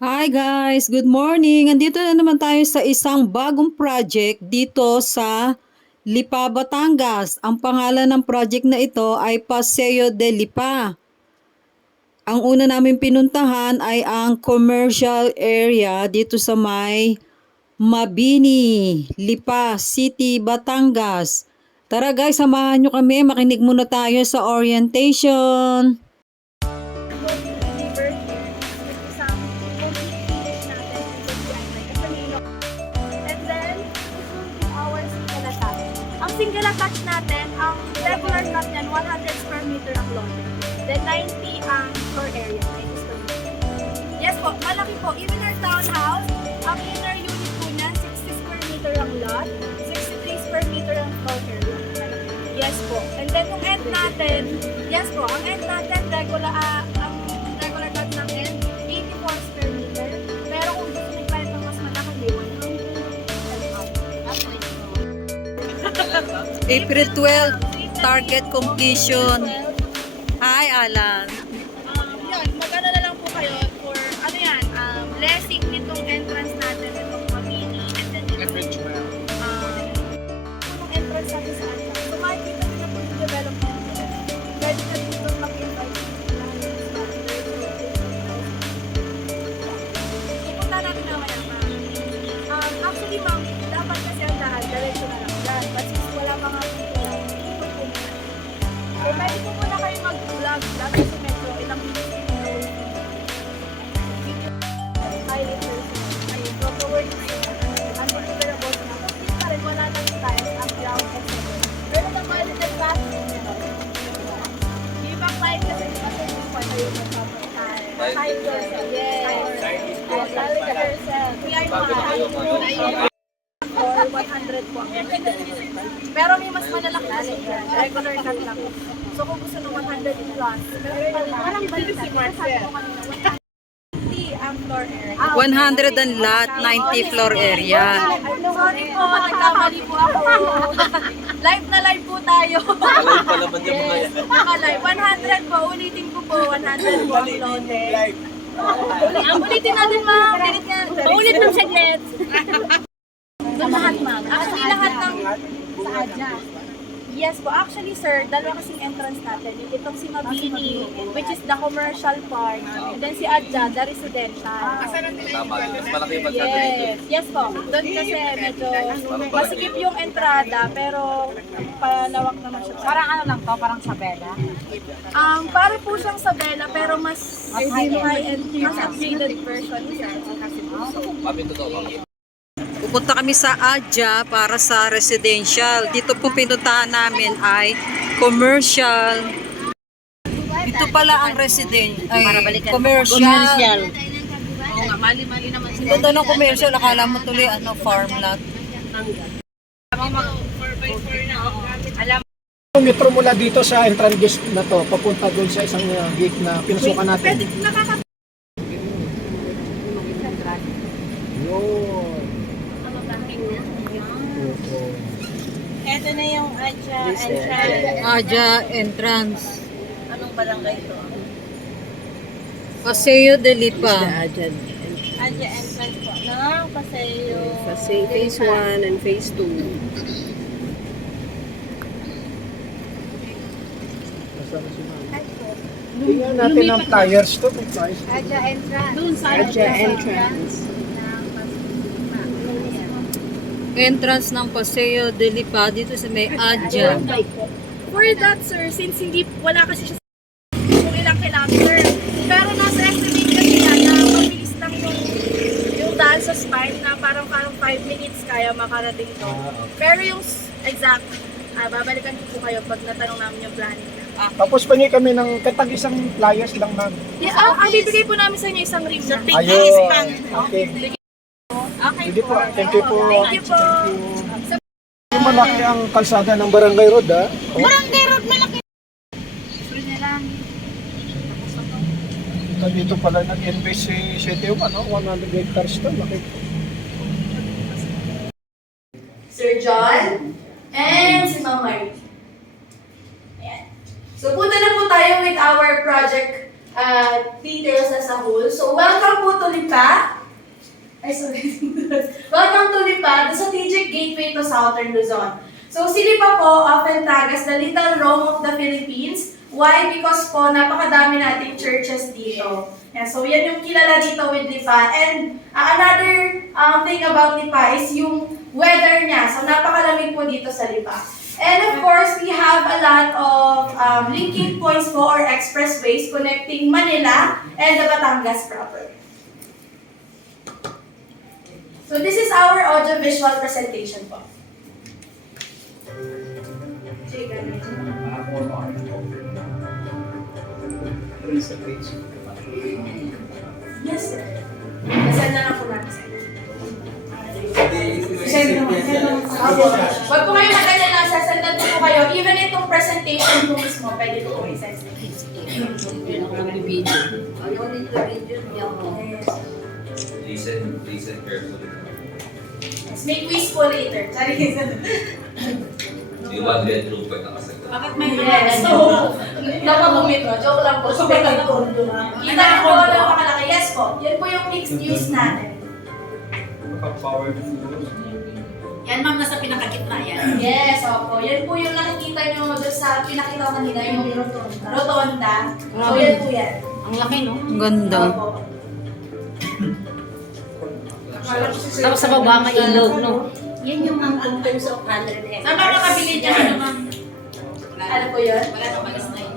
Hi guys, good morning. Andito na naman tayo sa isang bagong project dito sa Lipa, Batangas. Ang pangalan ng project na ito ay Paseo de Lipa. Ang una namin pinuntahan ay ang commercial area dito sa may Mabini, Lipa City, Batangas. Tara guys, samahan nyo kami. Makinig muna tayo sa orientation. And then, our single attach. Ang single attach natin, ang regular cut niyan, 100 square meter ang lot. Then 90 ang floor area. 90 square meter. Yes po, malaki po. Even our townhouse, ang inner unit po niyan, 60 square meter ang lot, 63 square meter ang floor area. Yes po. And then yung end natin, yes po, ang end natin, ang regular cut natin, 84 square meter. Pero kung gusto nyo kahit ng mas malaki, may 100. April 12, target completion. Hi Alan. Yan, magkano na lang po kayo for, ano yan, blessing nitong entrance natin, itong Mabini, and then itong entrance natin sa atin. So, makikita nyo na po yung development. Pwede na dito mag-invite. Ipunta natin na maya, ma'am. Actually, ma'am, dapat kasi ang daan, diretso na lang dyan. But since wala pa nga po lang, ikot po muna. So, pwede po muna kayo mag-vlog kasi medyo ilang minutes din na away from highlight person. Ayun, so towards unconsiderable na. Tapos pa rin, wala nang time ang ground and second. Pero naman, the last give back time kasi kasi yung pa tayo magpapatay. Time yourself. Yes. Time yourself. We are not or 100 po. Pero may mas malalaki kasi yan. Regular cut lang. So kung gusto ng 100 plus, parang balik si Marcel. 90 ang floor area. 100 ang lot, 90 floor area. Sorry po, nagkamali po ako. Live na live po tayo. Live pa naman yung mga yan. Naka-live. 100 po, ulitin ko po. 100 po ang lote. Ulitin natin ma'am. Ulit ng saglit. Doon lahat ma'am. Actually lahat ng sa Adja. Yes po. Actually sir, dalawa kasing entrance natin. Itong si Mabini, which is the commercial part. And then si Adja, the residential. Tama. Mas malaki yung pagsabi dito. Yes. Yes po. Doon kasi medyo masikip yung entrada pero palawak naman siya. Parang ano lang to, parang Sabela. Para po siyang Sabela pero mas high-end, mas upgraded version niya. Mami, totoo ba? Pupunta kami sa Adja para sa residential. Dito po pinuntahan namin ay commercial. Dito pala ang commercial. Oo nga, mali-mali naman sila. Ito ng commercial, akala mo tuloy farm lot. Metro mula dito sa entrance gate na to, papunta doon sa isang gate na pinasukan natin. Yun. Ito na yung Adja entrance. Adja entrance. Anong barangay to? Paseo de Lipa. Adja entrance po. Paseo. Phase 1 and Phase 2. Tingnan natin ang tires to. May tires. Adja entrance. Doon sa Adja entrance. Entrance ng Paseo de Lipa dito sa may Adja. For that sir, since wala kasi siya kung ilang kilometer. Pero nasa estimate kasi yan na mabilis lang yung daan sa spine na parang 5 minutes kaya makarating to. Pero yung exact, babalikan ko po kayo pag natanong namin yung planning. Tapos pangi kami ng katag isang flyers lang ma'am. Yeah, ang bibigay po namin sa inyo isang rim na. Ayun. Okay. Okay Sige po. Thank you po. Thank you po. Yung malaki ang kalsada ng Barangay Road ha. Barangay Road malaki. Dito pala nag-invest si City of 100 hectares to. Laki. Sir John and si Ma'am Marie. Ayan. So punta na po tayo with our project details as a whole. So, welcome po to Lipa. Ay, sorry. Welcome to Lipa, the strategic gateway to Southern Luzon. So, si Lipa po often tag as the little Rome of the Philippines. Why? Because po, napakadami nating churches dito. And so, yan yung kilala dito with Lipa. And another thing about Lipa is yung weather niya. So, napakalamig po dito sa Lipa. And of course, we have a lot of linking points po or expressways connecting Manila and the Batangas proper. So this is our audio-visual presentation po. Yes, sir. Send na lang po natin sa inyo. Huwag po kayo magkanya na, sasendan po kayo. Even itong presentation po mismo, pwede po i-send. Listen carefully. Yes, may quiz po later. Sorry. Di ba, Glenn Rupert nakasagot? Bakit may Yes, so, napakumit mo. Joke lang po. Kita niyo po, napakalaki. Yes po, yan po yung mixed use natin. Yan ma'am, nasa pinakagitna yan. Yes, opo. Yan po yung nakikita nyo doon sa pinakita ko kanina, yung rotonda. So, yan po yan. Ang laki, no? Ang ganda. Opo. Tapos sa baba, may ilog, no? Yan yung ang composed of 100 hectares. Saan ba makabili dyan, ano ma'am? Ano po yun? Wala nang malis na yun.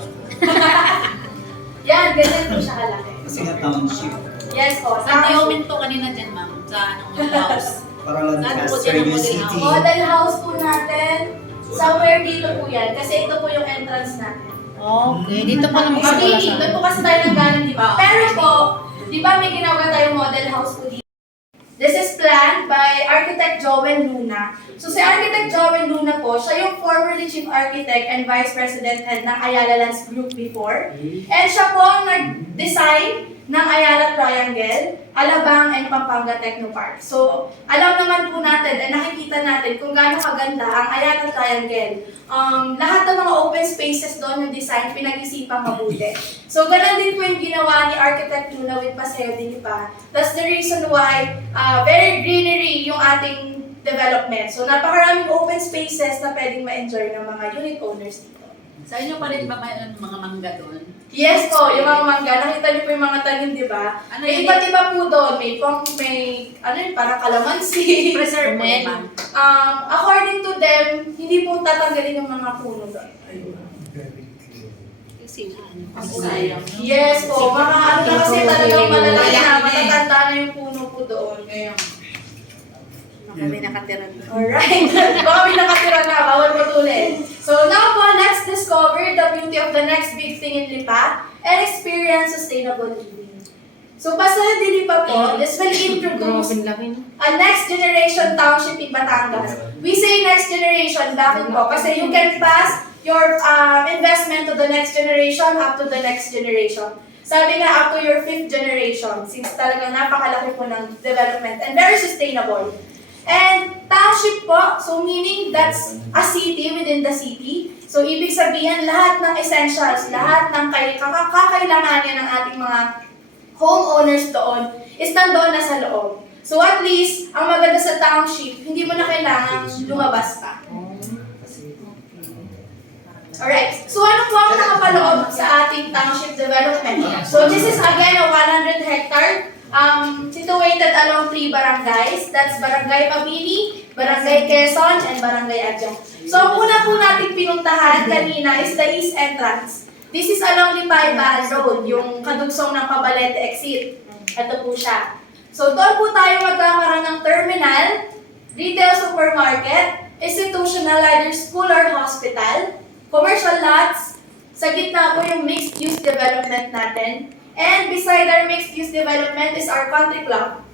Yan, ganyan po siya kalaki. Kasi nga township. Yes po. Saan tayo minto kanina dyan, ma'am? Sa anong house? Parang Saan po Lancaster, dyan ang New model City. Model house po natin. Somewhere dito po yan. Kasi ito po yung entrance natin. Okay, dito pa naman Mabini, doon po kasi tayo nanggaling, di ba? Pero po, di ba may ginagawa tayong model house po dito? This is planned by Architect Joel Luna. So si Architect Joel Luna po, siya yung formerly Chief Architect and Vice President Head ng Ayala Lands Group before. And siya po ang nag-design ng Ayala Triangle, Alabang, and Pampanga Technopark. So, alam naman po natin, and nakikita natin kung gaano kaganda ang Ayala Triangle. Lahat ng mga open spaces doon yung design, pinag-isipang mabuti. So, ganun din po yung ginawa ni Architect Luna with Paseo de Lipa. That's the reason why very greenery yung ating development. So, napakaraming open spaces na pwedeng ma-enjoy ng mga unit owners dito. Sa inyo pa rin ba may mga mangga doon? Yes po, yung mga mangga. Nakita niyo po yung mga tanim, di ba? Ano May yun? iba't iba po doon. Ano yun, parang kalamansi. Preserve mo yun, ma'am. According to them, hindi po tatanggalin yung mga puno doon. Sayang. Yes po, mga ano na kasi talagang malalaki na, matatanda na yung puno po doon. Kami nakatira doon. Alright, baka may nakatira na, bawal putulin. So now po, let's discover the beauty of the next big thing in Lipa and experience sustainable living. So Pasahe de Lipa po, this will introduce a next generation township in Batangas. We say next generation, bakit po? Kasi you can pass your investment to the next generation up to the next generation. Sabi nga, up to your 5th generation, since talaga napakalaki po ng development and very sustainable. And township po, so meaning that's a city within the city. So ibig sabihin, lahat ng essentials, lahat ng kakailanganin ng ating mga homeowners doon is nandoon na sa loob. So at least, ang maganda sa township, hindi mo na kailangan lumabas pa. Alright, so ano po ang nakapaloob sa ating township development? So this is again a 100 hectare situated along 3 barangays. That's Barangay Mabini, Barangay Quezon, and Barangay Adjang. So ang una po nating pinuntahan kanina is the east entrance. This is along Lipa-Ibaan Road, yung kadugsong ng Pabalete exit. Ito po siya. So doon po tayo magkakaroon ng terminal, retail supermarket, institutional either school or hospital, commercial lots, sa gitna po yung mixed-use development natin. And beside our mixed-use development is our country club.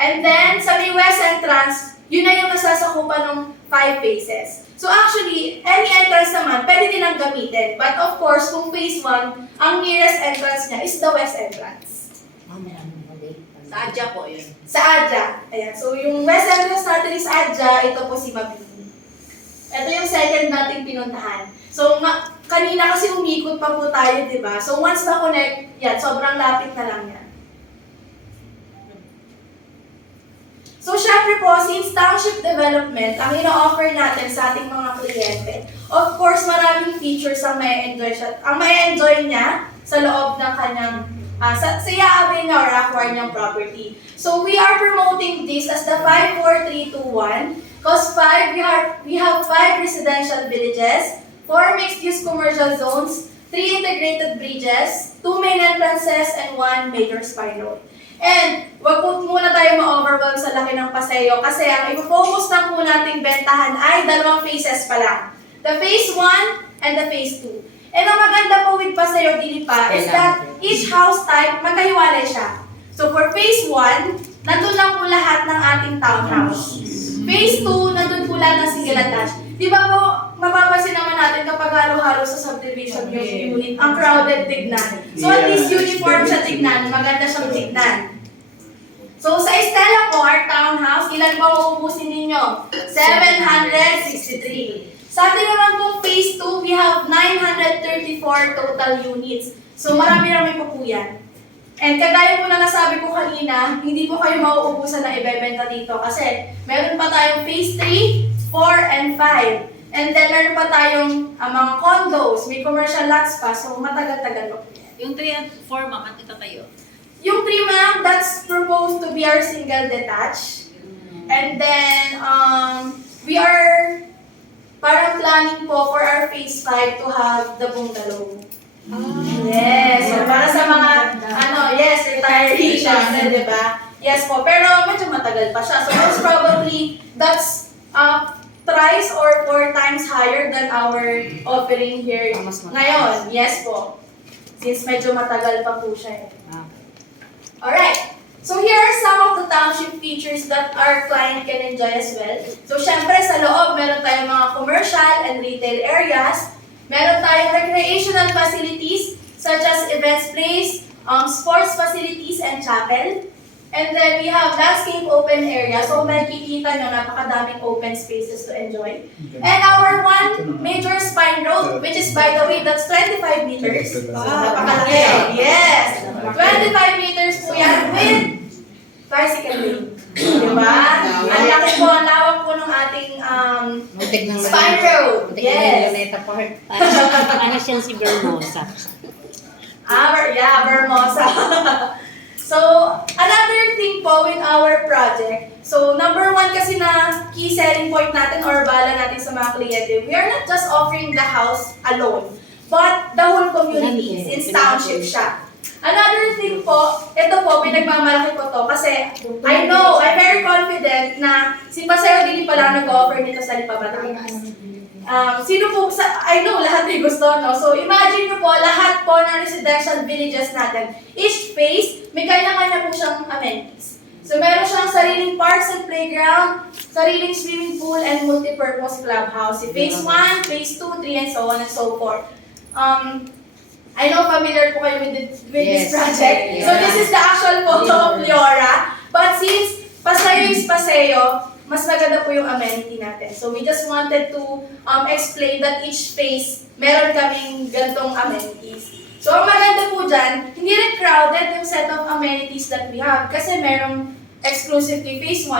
And then, sa may west entrance, yun na yung nasasakupan ng 5 phases. So actually, any entrance naman, pwede din ang gamitin. But of course, kung phase 1, ang nearest entrance niya is the west entrance. Sa Adja po yun. Sa Adja. Ayan. So yung west entrance natin is Adja, ito po si Mabini. Ito yung second nating pinuntahan. So kanina kasi umikot pa po tayo, di ba? So once na-connect, yan, sobrang lapit na lang yan. So, syempre po, since township development, ang ino-offer natin sa ating mga kliyente, of course, maraming features ang may-enjoy siya. Ang may-enjoy niya sa loob ng kanyang, sa i-avail niya or acquire niyang property. So, we are promoting this as the 54321 because we have 5 residential villages, 4 mixed-use commercial zones, 3 integrated bridges, 2 main entrances, and 1 major spine road. And, wag po muna tayo ma-overwhelm sa laki ng Paseo kasi ang i-focus lang po nating bentahan ay 2 phases pa lang. The phase 1 and the phase 2. And ang maganda po with Paseo Dilipa is that each house type magkahiwalay siya. So for phase 1, nandun lang po lahat ng ating townhouse. Phase 2, nandun po lahat ng single attached. Di ba po, mapapansin naman natin kapag halo-halo sa subdivision yung unit, ang crowded tignan. So at least uniform siya tignan, maganda siyang tignan. So sa Estela po, our townhouse, ilan ba uubusin ninyo? 763. Sa atin naman pong phase 2, we have 934 total units. So marami-rami po po yan. And kagaya po na nasabi ko kanina, hindi po kayo mauubusan na ibebenta dito kasi meron pa tayong phase 3, 4, and 5. And then meron pa tayong mga condos, may commercial lots pa, so matagal-tagal pa po yan. Yung 3 and 4, ma'am, at itatayo. Yung 3, ma'am, that's proposed to be our single detached. And then, we are parang planning po for our phase 5 to have the bungalow. Yes, so para sa mga, retiree syempre, di ba? Yes po, pero medyo matagal pa siya. So most probably, that's thrice or 4 times higher than our offering here ngayon. Yes po. Since medyo matagal pa po siya. Alright. So here are some of the township features that our client can enjoy as well. So syempre sa loob, meron tayong mga commercial and retail areas. Meron tayong recreational facilities such as events place, sports facilities, and chapel. And then we have landscape open area. So makikita nyo, napakadaming open spaces to enjoy. And our one major spine road, which is by the way, that's 25 meters. Napakalaki. Yes! 25 meters po yan with bicycle lane. Diba? Ang laki po, ang lawak po ng ating spine road. Yes! Ano siya si Bermosa? Bermosa. So, another thing po with our project, so number 1 kasi na key selling point natin or bala natin sa mga kliyente, we are not just offering the house alone, but the whole community since township siya. Another thing po, ito po, pinagmamalaki ko to kasi I know, I'm very confident na si Paseo Dili pala nag-offer nito sa Lipa Batangas. Sino po, I know, lahat may gusto, no? So, imagine nyo po, lahat po ng residential villages natin, each phase, may kanya-kanya po siyang amenities. So, meron siyang sariling parks and playground, sariling swimming pool, and multi-purpose clubhouse. Si phase 1, phase 2, 3, and so on and so forth. I know familiar po kayo with this project. So, this is the actual photo of Leora. But since Paseo is Paseo, mas maganda po yung amenity natin. So we just wanted to explain that each phase, meron kaming gantong amenities. So ang maganda po dyan, hindi rin crowded yung set of amenities that we have kasi merong exclusive to phase 1,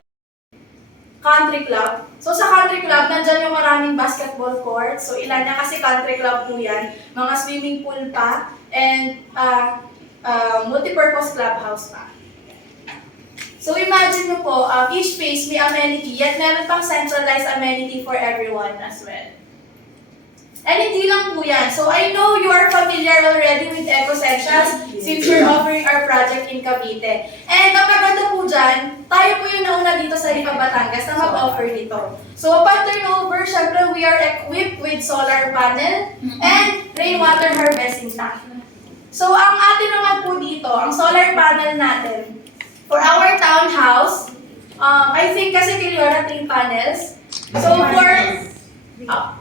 country club. So sa country club, nandyan yung maraming basketball courts. So ilan na kasi country club po yan, mga swimming pool pa, and multi-purpose clubhouse pa. So imagine nyo po, each phase may amenity, yet meron pang centralized amenity for everyone as well. And hindi lang po yan. So I know you are familiar already with Eco-Sections since we're offering our project in Cavite. And ang maganda po dyan, tayo po yung nauna dito sa Lipa Batangas na mag-offer nito. So upon turnover, syempre we are equipped with solar panel and rainwater harvesting tank. So ang atin naman po dito, ang solar panel natin, for our townhouse, I think kasi kailangan 3 panels. So for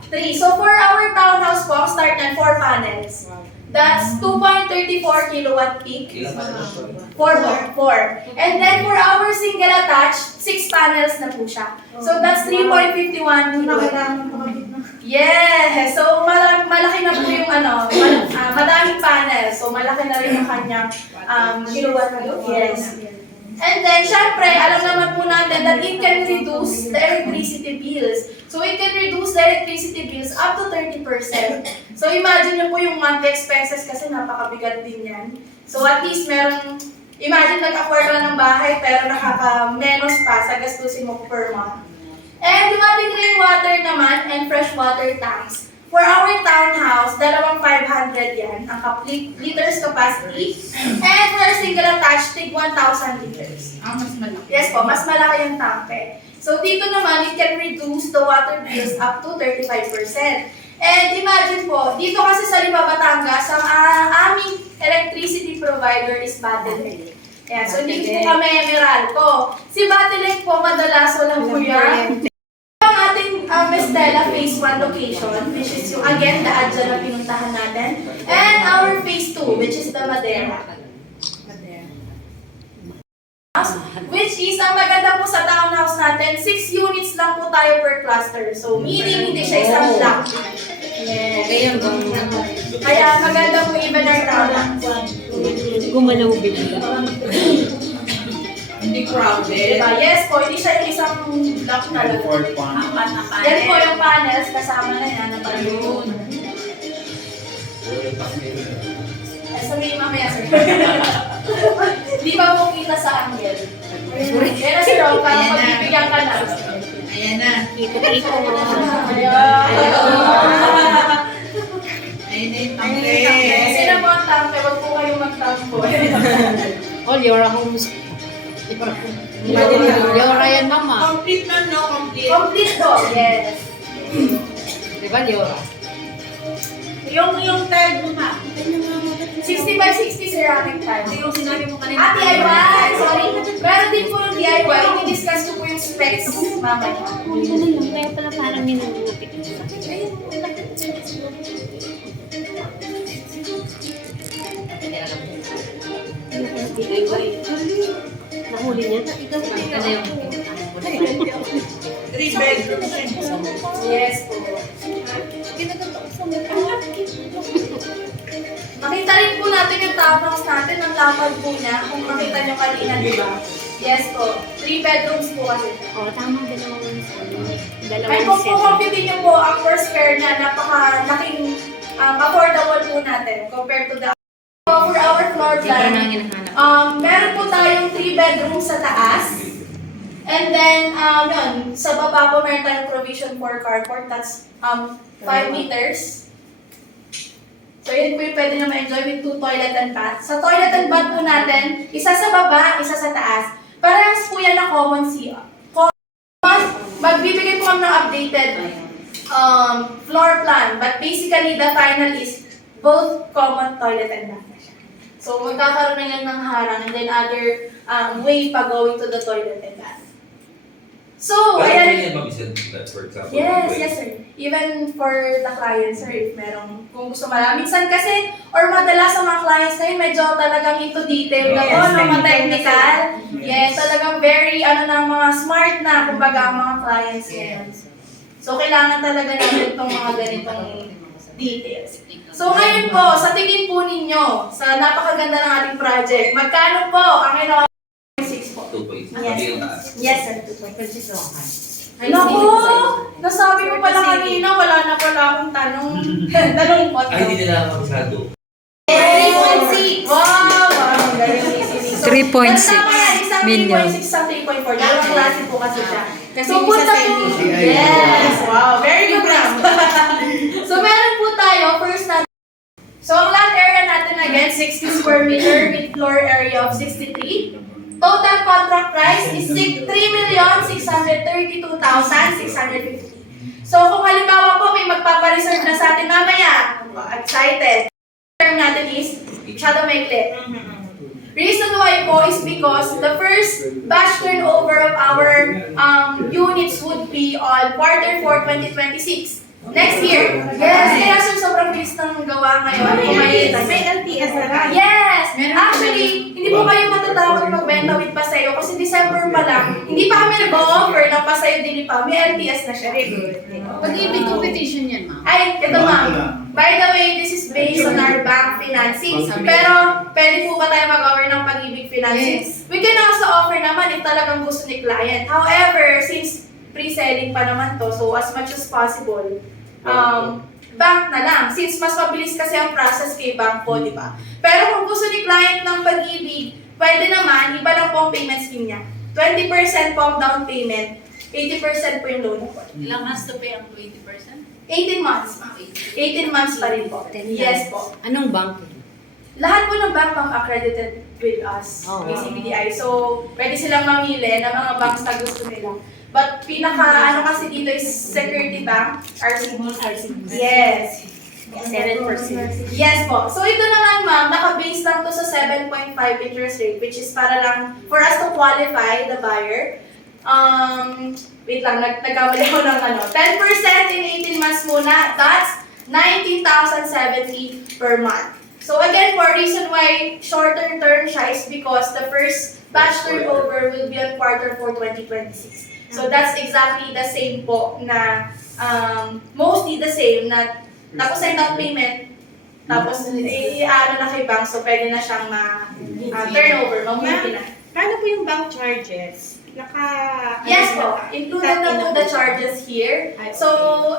3. So for our townhouse po, start na 4 panels. That's 2.34 kilowatt peak. 4. And then for our single attached, 6 panels na po siya. So that's 3.51 kilowatt. Yes! So, malaki na po yung madaming panel. So, malaki na rin yung kanyang kilowatt. Yes. And then, syempre, alam naman po natin that it can reduce the electricity bills. So, it can reduce the electricity bills up to 30%. So, imagine nyo po yung monthly expenses kasi napakabigat din yan. So, at least imagine nag-afford ka ng bahay pero nakaka-menos pa sa gastusin mo per month. And yung ating rainwater naman and freshwater tanks. For our townhouse, 2,500 yan, ang liters capacity. And for our single attached, tig 1,000 liters. Mas malaki. Yes po, mas malaki yung tanke. So dito naman, it can reduce the water bills up to 35%. And imagine po, dito kasi sa Lipa, Batangas, ang aming electricity provider is Batilec. Yan, so hindi po kami Meralco. Si Batilec po, madalas walang kuya. Ang ating Estela Phase 1 location, which is yung, again, the Adja na pinuntahan natin. And our Phase 2, which is the Madera. Which is, ang maganda po sa townhouse natin, 6 units lang po tayo per cluster. So, meaning, hindi siya isang block. Yes. Kaya maganda po even our townhouse. Gumalaw bigla. Hindi crowded. Diba? Yes po, hindi siya yung isang block talaga. Yan po yung panels, kasama na yan, na balloon. Sabihin mamaya, sir. Di ba po kita sa angle? Yan na si Ron, parang pagbibigyan ka na. Ayan na. Iko-iko. Ayun na yung tampe. Sino po ang tampe? Huwag po kayong magtampo. All your homes. Yora yan, mama. Complete na, no? Complete. Complete po, yes. Diba, Yora? Yung tag mo, ma. 60 by 60 ceramic tile. Yung sinabi mo kanina. DIY! Sorry. Meron din po yung DIY. I-discuss ko po yung specs mamaya. Kaya pala parang minulupit. Nahuli niya. Ano yung 3 bedrooms. Yes po. Makita rin po natin yung townhouse natin, ang lapad po niya. Kung makita nyo kanina, di ba? Yes po. 3 bedrooms po kasi. Oo, tama. Ay, kung compute nyo po ang per square na napaka-laking affordable po natin compared to the for our floor plan. Meron po tayong 3 bedrooms sa taas. And then, yun, sa baba po meron tayong provision for carport. That's 5 meters. So, yun po yung pwede na ma-enjoy with 2 toilet and bath. Sa toilet and bath po natin, isa sa baba, isa sa taas. Parehas po yan na common CR. Magbibigay po kami ng updated floor plan. But basically, the final is both common toilet and bath. So, magkakaroon na yan ng harang and then other way pa going to the toilet and bath. So, Pero ayan. pwede mabisan that, for example. Yes, pwede. yes sir. Even for the clients, sir, if merong, kung gusto marami. Minsan kasi, or madalas sa mga clients ngayon, medyo talagang into detail na Yes, po, no, mga technical. Yes, talagang very, mga smart na, kumbaga, ang mga clients ngayon. So, kailangan talaga natin itong mga ganitong details. So, ngayon po, sa tingin po ninyo, sa napakaganda ng ating project, magkano po ang ino 6 po? 2 Yes. Sabi yung taas. Yes, sir. 2.6. Naku! Nasabi ko pala kanina, wala na pala akong tanong. Tanong po. Ay, hindi nila masyado. 3.6! Wow! Ang galing isinig. So, 3.6 tama yan, isang million. 3.6 sa 3.4. Dalawang klase po kasi siya. Kasi So, isa punta sa po. inyo. Yes! Wow! Very good ma'am. So, meron po tayo, first na. So, ang lot area natin again, 60 square meter with floor area of 63. Total contract price is 3,632,650. So, kung halimbawa po may magpapareserve na sa atin mamaya, excited. Term natin is shadow maikli. Reason why po is because the first batch turnover of our units would be on Q4 2026. Next year. Yes, kaya sir, sobrang bilis ng gawa ngayon. May LTS na lang. Yes! Actually, hindi po kayo matatakot magbenta with Paseo kasi December pa lang, hindi pa kami nag-offer ng Paseo Dilipa. May LTS na siya. Pag-ibig competition yan, ma'am. Ay, ito ma'am. By the way, this is based on our bank financing. Pero, pwede po ba tayo mag-offer ng pag-ibig financing? We can also offer naman if talagang gusto ni client. However, since pre-selling pa naman to, so as much as possible, bank na lang. Since mas mabilis kasi ang process kay bank po, di ba? Pero kung gusto ni client ng pag-ibig, pwede naman, iba lang po ang payment scheme niya. 20% po ang down payment, 80% po yung loan po. Ilang months to pay ang 20%? 18 months, ma'am. 18 months pa rin po. Yes po. Anong bank? Lahat po ng bank ma'am accredited with us, ACBDI. So, pwede silang mamili ng mga banks na gusto nila. But ano kasi dito is Security Bank, RCB. Yes. 7%. Yes po. So ito naman ma'am, naka-base lang to sa 7.5 interest rate, which is para lang for us to qualify the buyer. Wait lang, nagkamali ako ng 10% in 18 months muna, that's 19,070 per month. So again, for reason why shorter term siya is because the first batch turnover will be on quarter 4 2026. So that's exactly the same po na mostly the same na tapos ay down payment tapos ano na kay bank so pwede na siyang turnover mabuti na. Paano po yung bank charges? Yes po, included na po the charges here. So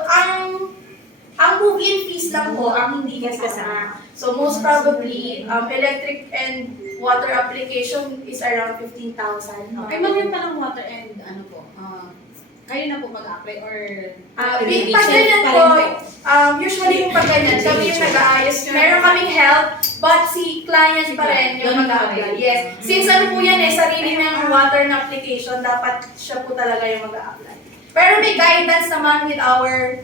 ang move-in fees lang po ang hindi kasama. So most probably electric and water application is around 15,000. Ay, magyan pa ng water and ano po, kayo na po mag-apply or Pag ganyan po, usually yung pag ganyan, kami yung nag-aayos. Meron kaming help, but si client pa rin yung mag-apply. Yes. Since ano po yan sarili ng water na application, dapat siya po talaga yung mag-apply. Pero may guidance naman with our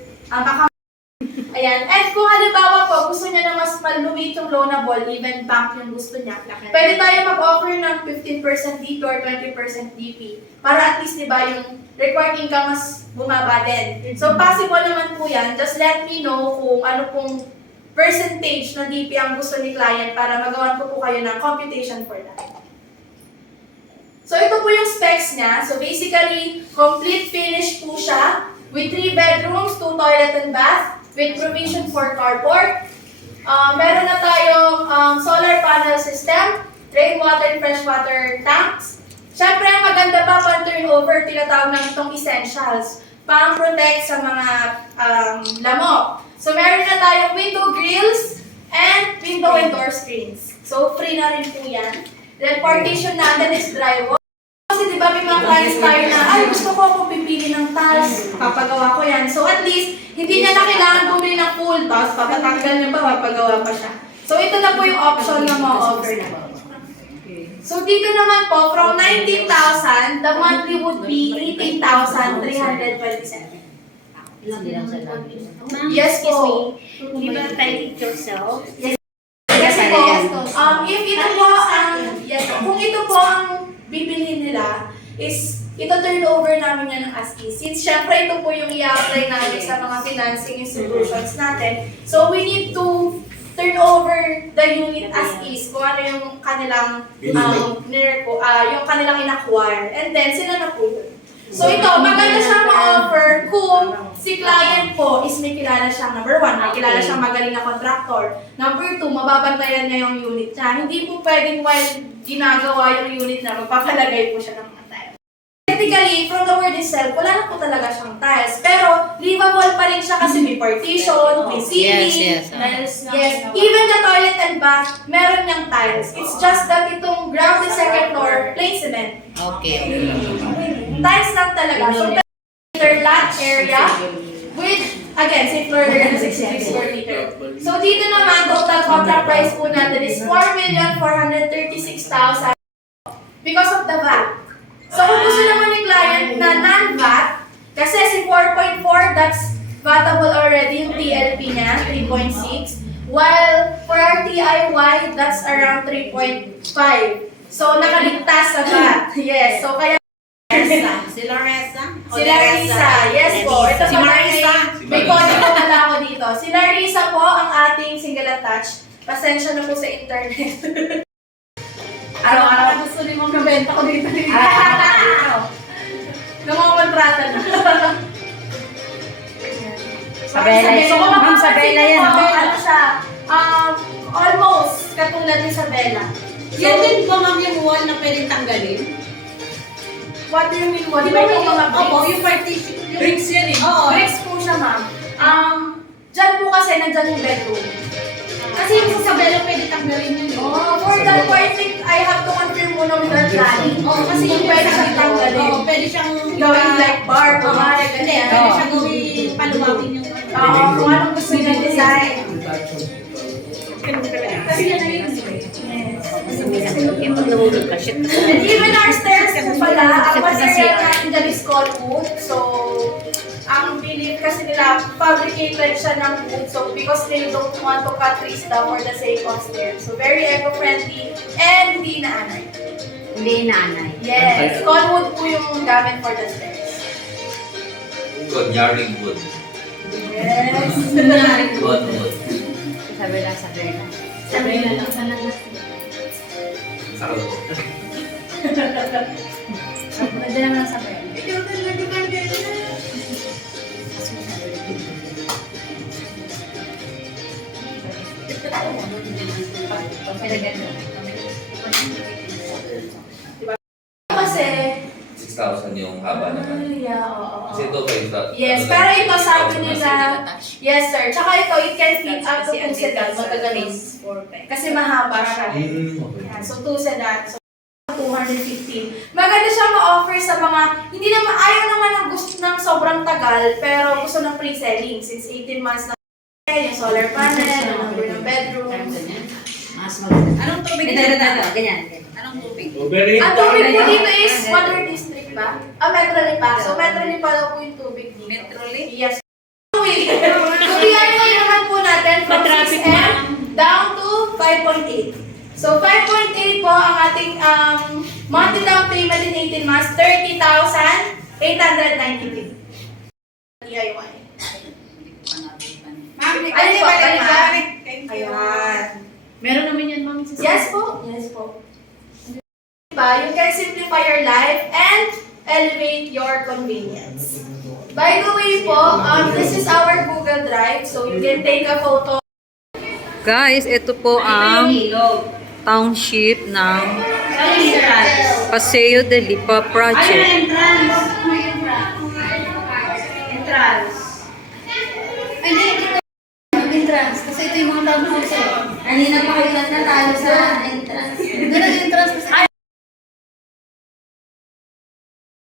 Ayan. And kung halimbawa po, gusto niya na mas maluwit yung loanable, even bank yung gusto niya, pwede tayo mag-offer ng 15% DP or 20% DP para at least, di ba, yung required income mas bumaba din. So, possible naman po yan. Just let me know kung ano pong percentage na DP ang gusto ni client para magawan ko po kayo ng computation for that. So, ito po yung specs niya. So, basically, complete finish po siya with 3 bedrooms, 2 toilet and bath, with provision for carport. Meron na tayong solar panel system, rainwater and freshwater tanks. Siyempre, ang maganda pa pang turnover, tinatawag namin itong essentials, pang-protect sa mga lamok. So, meron na tayong window grills and window and door screens. So, free na rin po yan. Then, partition natin is drywall. Kasi di ba may mga clients tayo na, ay gusto ko kung pipili ng tiles, papagawa ko yan. So at least, hindi niya na kailangan bumili ng full tiles, papatanggal niya ba, papagawa pa siya. So ito na po yung option na ma-offer na. So dito naman po, from 19,000, the monthly would be 18,327. Yes po. Di ba type it yourself? Yes po. If ito po ang, kung ito po ang bibilhin nila is ito turnover namin yan ng as is. Since syempre ito po yung i-apply namin sa mga financing institutions natin. So we need to turn over the unit as is kung ano yung kanilang yung kanilang in-acquire. And then sila na po yun. So ito, maganda siyang ma-offer kung si client po is may kilala siyang number 1, may kilala siyang magaling na contractor. Number 2, mababantayan niya yung unit niya. Hindi po pwedeng while ginagawa yung unit na magpapalagay po siya ng mga tiles. Technically, from the word itself, wala na po talaga siyang tiles. Pero, livable pa rin siya kasi may partition, may ceiling. Yes. Even the toilet and bath, meron niyang tiles. It's just that itong ground and second floor, plain cement. Okay. Tiles lang talaga. So, lot area with, again, same floor area na 66 square meter. So, dito naman, total contract price po natin is 4,436,000 because of the VAT. So, kung gusto naman ni client na non-VAT, kasi si 4.4, that's vatable already, yung TLP niya, 3.6. While for our DIY, that's around 3.5. So, nakaligtas sa VAT. Yes, so kaya Si Larissa? Si Larissa, yes po. Ito Si pa Marisa. may código Si Larissa po ang ating single attached. Pasensya na po sa internet. Araw-araw gusto ni Ma'am nabenta ko dito. Namamontrata na. Sabela yan. So, kung Ma'am, mapapansin Sabela niyo yan. po, ano siya, almost katulad ni Sabela. Yan din ba ma'am yung wall na pwedeng tanggalin? What do you mean? What? Di ba May may mga opo, bricks? yung partition. Bricks yan eh. Oo. Bricks po siya, ma'am. Dyan po kasi, nandyan yung bedroom. Kasi yung sa Sabelo pwede tanggalin yun. Oh, for that po, I think I have to confirm muna with our planning. Oo, kasi yung pwede siyang tanggalin. Oo, pwede siyang Gawing like bar, kumari, Hindi, ganyan. pwede siyang gawing paluwapin yung Kung anong gusto niyo ng design. Kasi yan na yun. Yung pag nahulog ka, shit. And even our stairs po pala, ang material natin dyan is called wood. So, ang belief kasi nila, fabricated siya ng wood. So, because they don't want to cut trees down for the sake of stairs. So, very eco-friendly and hindi naanay. Hindi nanay. Yes, called wood po yung gamit for the stairs. Kunyaring wood. Yes. Good wood. Sabela. Sabelo lang sa nalas. Saka ko. Pwede naman ang sabela. Kasi, 6,000 yung haba naman. yeah, oo. Kasi ito pa ito. Yes, pero ito sabi nila, yes sir, tsaka ito, it can fit up to 2 sedans, magagaling. Kasi mahaba siya. Okay. Yeah, so 2 sedans. So, 215. Maganda siya ma-offer sa mga, hindi naman, ayaw naman ng gusto ng sobrang tagal, pero gusto ng pre-selling since 18 months na yung solar panel, yung number ng bedroom. Mas maganda. Anong tubig Ito. Ganyan. Anong tubig? Ang tubig po dito is water district ba? Metrolipa. So Metrolipa daw po yung tubig dito. Metrolip? Yes. Tubigan ko naman po natin from 6M down to 5.8. So 5.8 po ang ating monthly down payment in 18 months, 30,893. DIY. Ma'am, Ay, po, balik. Thank you. Ayan. Meron naman yan ma'am. Yes po. Yes po. You can simplify your life and elevate your convenience. By the way po, this is our Google Drive, so you can take a photo. Guys, ito po ang township ng Paseo de Lipa Project. Entrance. Kasi ito yung mga tawag ko sa'yo. Kanina pa kayo na tayo sa entrance. Doon ang entrance.